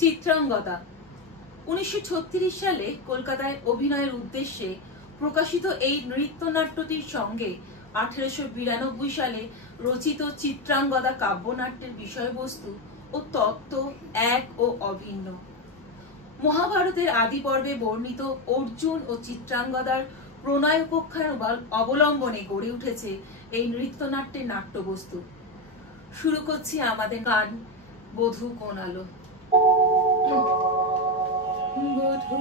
চিত্রাঙ্গদা 1936 সালে কলকাতায় অভিনয়ের উদ্দেশ্যে প্রকাশিত এই নৃত্যনাট্যটির সঙ্গে 1892 সালে রচিত চিত্রাঙ্গদা কাব্যনাট্যের বিষয়বস্তু ও তত্ত্ব এক ও অভিন্ন। মহাভারতের আদি পর্বে বর্ণিত অর্জুন ও চিত্রাঙ্গদার প্রণয় উপাখ্যান অবলম্বনে গড়ে উঠেছে এই নৃত্যনাট্যের নাট্যবস্তু। শুরু করছি আমাদের গান বধূ কোন আলো। বধূ